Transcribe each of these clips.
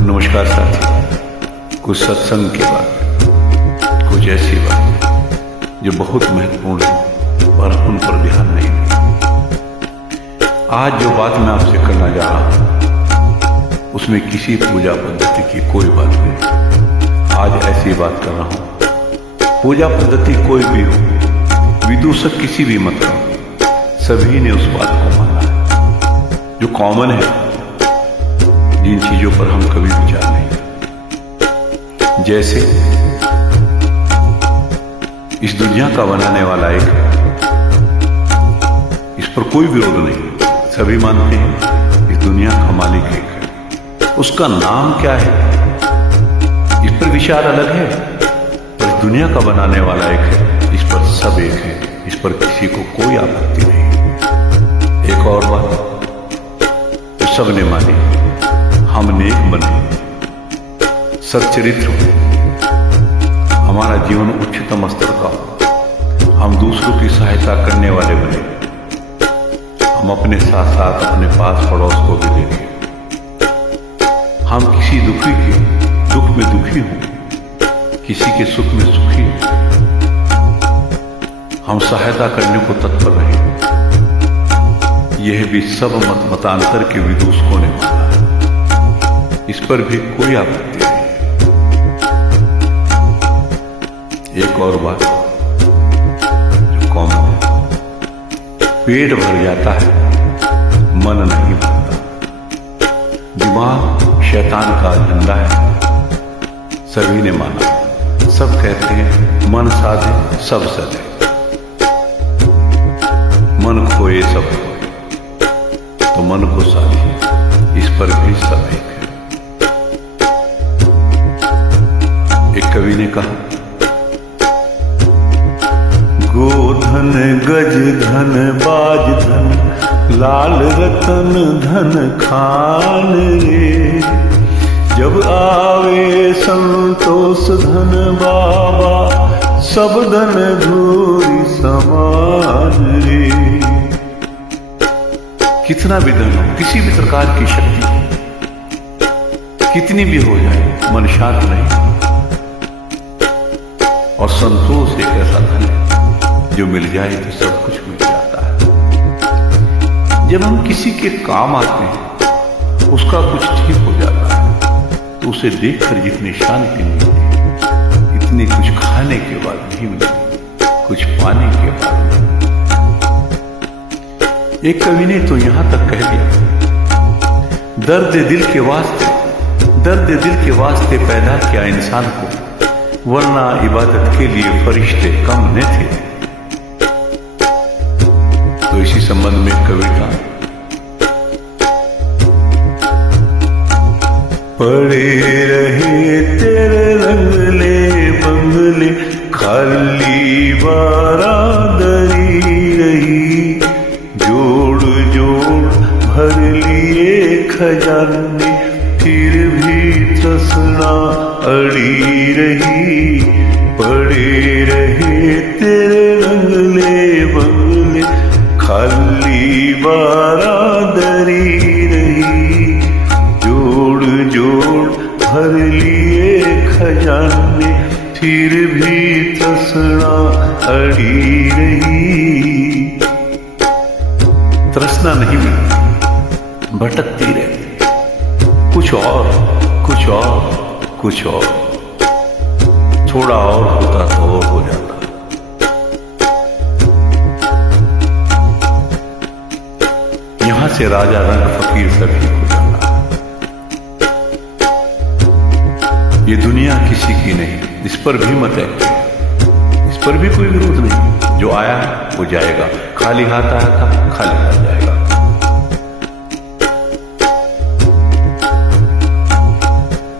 नमस्कार साथी। कुछ सत्संग की बात, कुछ ऐसी बात जो बहुत महत्वपूर्ण है पर उन पर ध्यान नहीं देते। आज जो बात मैं आपसे करना जा रहा हूं उसमें किसी पूजा पद्धति की कोई बात नहीं। आज ऐसी बात कर रहा हूं, पूजा पद्धति कोई भी हो, विदूषक किसी भी मत का, सभी ने उस बात को माना है जो कॉमन है, जिन चीजों पर हम कभी विचार नहीं। जैसे इस दुनिया का बनाने वाला एक, इस पर कोई विरोध नहीं, सभी मानते हैं इस दुनिया का मालिक एक है। उसका नाम क्या है इस पर विचार अलग है, पर इस दुनिया का बनाने वाला एक है, इस पर सब एक है, इस पर किसी को कोई आपत्ति नहीं। एक और बात जो सबने मानी, हम नेक बने, सच्चरित्र हो, हमारा जीवन उच्चतम स्तर का हो, हम दूसरों की सहायता करने वाले बने, हम अपने साथ साथ अपने पास पड़ोस को भी देखें, हम किसी दुखी के दुख में दुखी हों, किसी के सुख में सुखी हों, हम सहायता करने को तत्पर रहें। यह भी सब मतांतर के विदूषकों ने माना है, इस पर भी कोई आपत्ति नहीं। एक और बात जो कॉमन है, पेट भर जाता है, मन नहीं भरता। दिमाग शैतान का झंडा है, सभी ने माना। सब कहते हैं मन साधे सब सधे, मन खोए सब खोए, तो मन को साधिए, इस पर भी सब एक है। एक कवि ने कहा, गोधन गज धन बाज धन लाल रतन धन खान रे, जब आवे संतोष धन बाबा सब धन धूरी समान रे। कितना भी धन हो, किसी भी प्रकार की शक्ति कितनी भी हो जाए, मन शांत नहीं। और संतोष एक ऐसा धन है जो मिल जाए तो सब कुछ मिल जाता है। जब हम किसी के काम आते हैं, उसका कुछ ठीक हो जाता है, तो उसे देखकर जितनी शांति मिलती, इतनी कुछ खाने के बाद नहीं मिलती, कुछ पाने के बाद नहीं। एक कवि ने तो यहां तक कह दिया, दर्द दिल के वास्ते पैदा किया इंसान को, वरना इबादत के लिए फरिश्ते कम न थे। तो इसी संबंध में कविता, पड़े रहे तेरे रंगले बंगले, खाली बारादरी रही, जोड़ जोड़ भर लिए खजाने, फिर भी तृष्णा अड़ी रही। पड़े रहे तेरे रंगले बंगले, खाली बारादरी रही, जोड़ जोड़ भर लिए खजाने, फिर भी तृष्णा अड़ी रही। तृष्णा नहीं मिलती, भटकती रहती, कुछ और कुछ और कुछ और, थोड़ा और होता तो और हो जाता। यहां से राजा रंग फकीर सभी को जाना। ये दुनिया किसी की नहीं, इस पर भी मत है, इस पर भी कोई विरोध नहीं। जो आया वो जाएगा, खाली हाथ आया था, खाली हाथ जाएगा।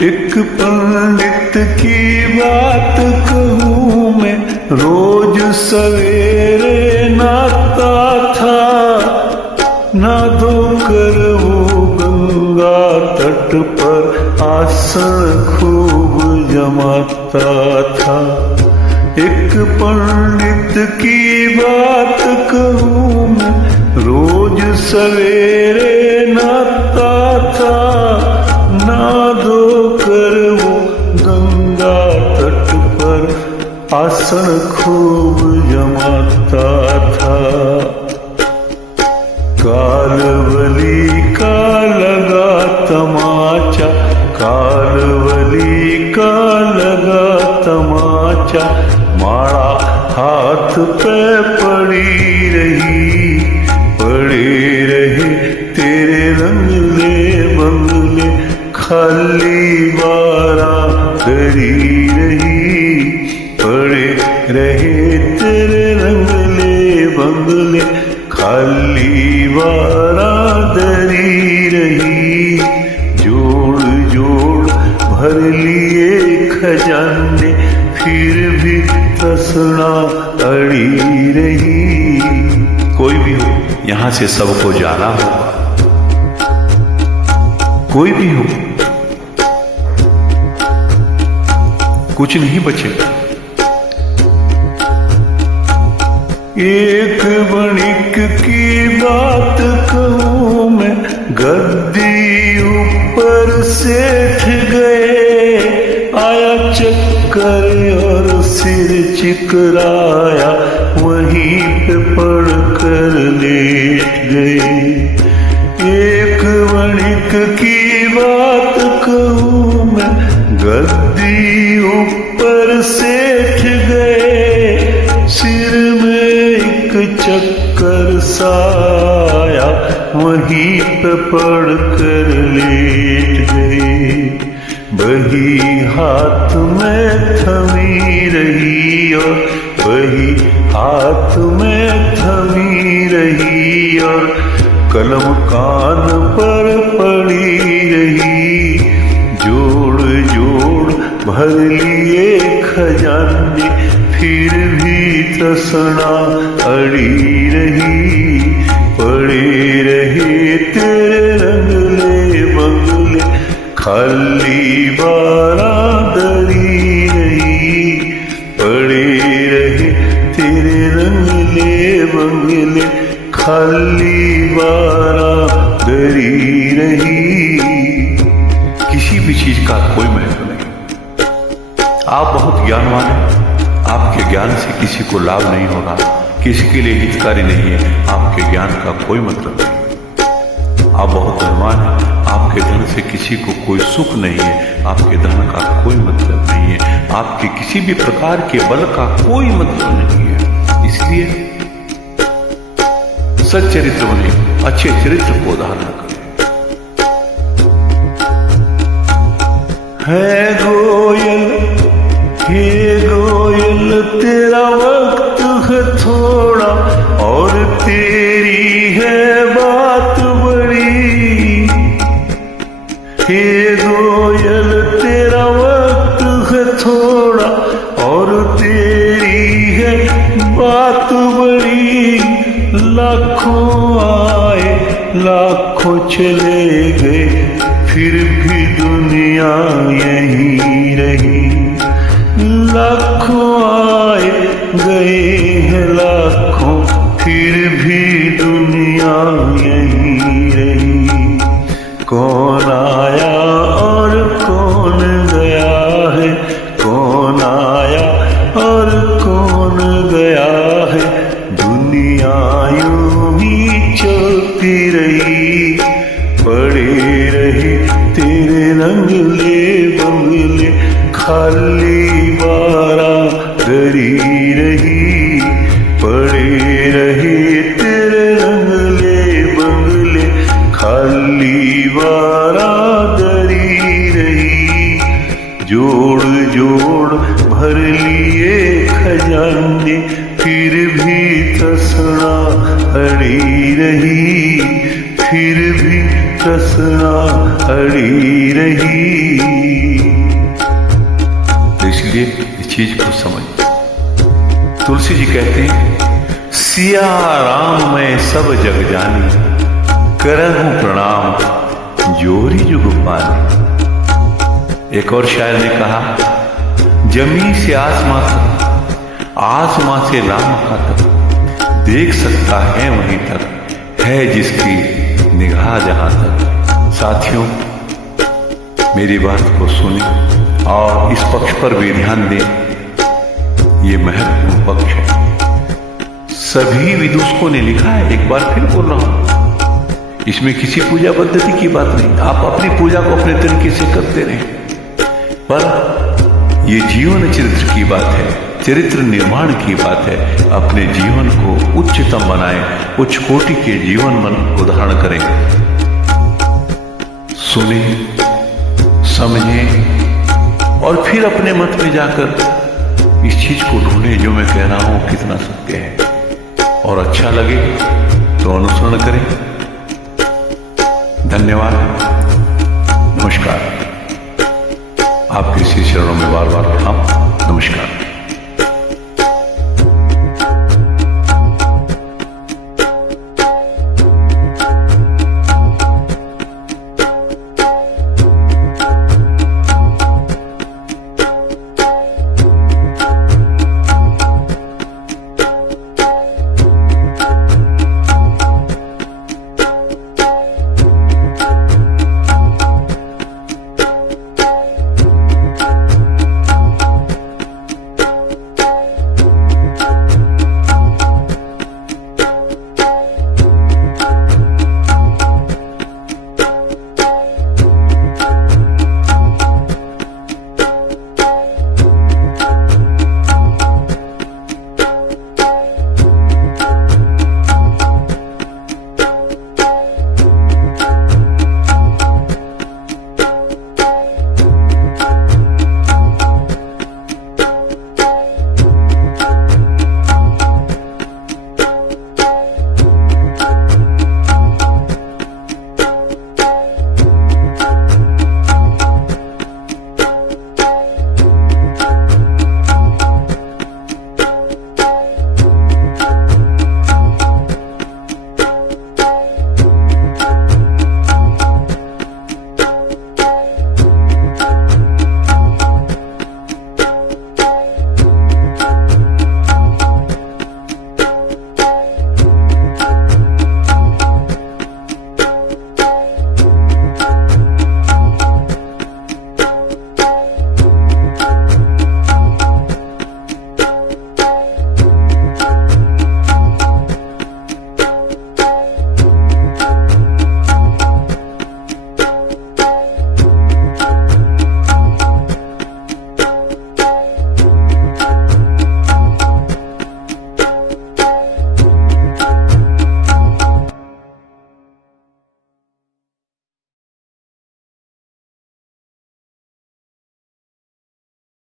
एक पंडित की बात कहूं मैं, रोज सवेरे नाता था, ना धोकर वो गंगा तट पर आसन खूब जमाता था। एक पंडित की बात कहूं मैं, रोज सवेरे नाता था, ना धो आसन खूब जमाता था। कालवली का लगा तमाचा, कालवली का लगा तमाचा, माड़ा हाथ पे पड़ी रहे तेरे रंगले बंगले, खाली बारा करी रही, पड़े रहे तेरे रंगले बंगले, खाली बारा दरी रही। जोड़ जोड़ भर लिए खजाने, फिर भी तसना अड़ी रही। कोई भी हो यहाँ से सबको जाना होगा, कोई भी हो कुछ नहीं बचेगा। एक वणिक की बात कहूं मैं, गद्दी ऊपर सेठ गए, आया चक्कर और सिर चिकराया, वहीं पे पड़ कर लेट गए। एक वणिक की बात कहूं मैं, गद्दी ऊपर सेठ गए, सिर में एक चक्कर साया, वहीं पे पड़ कर लेट गए। बही हाथ में थमी रही और बही हाथ में थमी रही, और कलम कान पर पड़ी रही। जोड़ जोड़ भर लिए खजाने, फिर भी तसना अड़ी रही, पड़े रहे तेरे रंगले बंगले, खाली बारा दरी रही, पड़े रहे तेरे रंगले बंगले, खाली बारा दरी रही। किसी भी चीज का कोई महत्व नहीं। आप बहुत ज्ञानवान हैं, आपके ज्ञान से किसी को लाभ नहीं हो रहा, किसी के लिए हितकारी नहीं है, आपके ज्ञान का कोई मतलब नहीं। आप बहुत धनवान हैं, आपके धन से किसी को कोई सुख नहीं है, आपके धन का कोई मतलब नहीं है, आपके किसी भी प्रकार के बल का कोई मतलब नहीं है। इसलिए सच्चरित्र बने, अच्छे चरित्र को धारण करें। है गोयल, हे गोयल, तेरा वक्त है थोड़ा और तेरी है बात बड़ी। हे गोयल, तेरा वक्त है थोड़ा और तेरी है बात बड़ी। लाखों आए लाखों चले गए, फिर भी दुनिया यहीं रही। लाखों आए गए हैं लाखों, फिर भी दुनिया यहीं रही। कौन आया और कौन गया है, कौन आया और कौन गया है, दुनिया यूं ही चलती रही। पड़े रहे तेरे रंगले बंगले, खाली बारा दरी रही। पड़े रहे तेरे रंगले बंगले, खाली बारा दरी रही। जोड़ जोड़ भर लिए खजाने, फिर भी तसना अड़ी रही, फिर भी तसना अड़ी रही। इसलिए इस चीज को समझ। तुलसी जी कहते हैं, सिया राम मैं सब जग जानी, करहूं प्रणाम जोरी जुग पानी। एक और शायर ने कहा, जमी से आसमां तक, आसमां से राम तक, देख सकता है वहीं तक, है जिसकी निगाह जहां तक। साथियों, मेरी बात को सुने और इस पक्ष पर भी ध्यान दें ये महत्वपूर्ण पक्ष है। सभी विदुषकों ने लिखा है, एक बार फिर बोल रहा हूं, इसमें किसी पूजा पद्धति की बात नहीं। आप अपनी पूजा को अपने तरीके से करते रहें, पर ये जीवन चरित्र की बात है, चरित्र निर्माण की बात है। अपने जीवन को उच्चतम बनाएं, उच्च कोटि के जीवन मन को धारण करें। सुने, समझें और फिर अपने मत में जाकर इस चीज को ढूंढें जो मैं कह रहा हूं कितना सत्य है, और अच्छा लगे तो अनुसरण करें। धन्यवाद, नमस्कार। आपके श्री चरणों में बार बार प्रणाम, नमस्कार।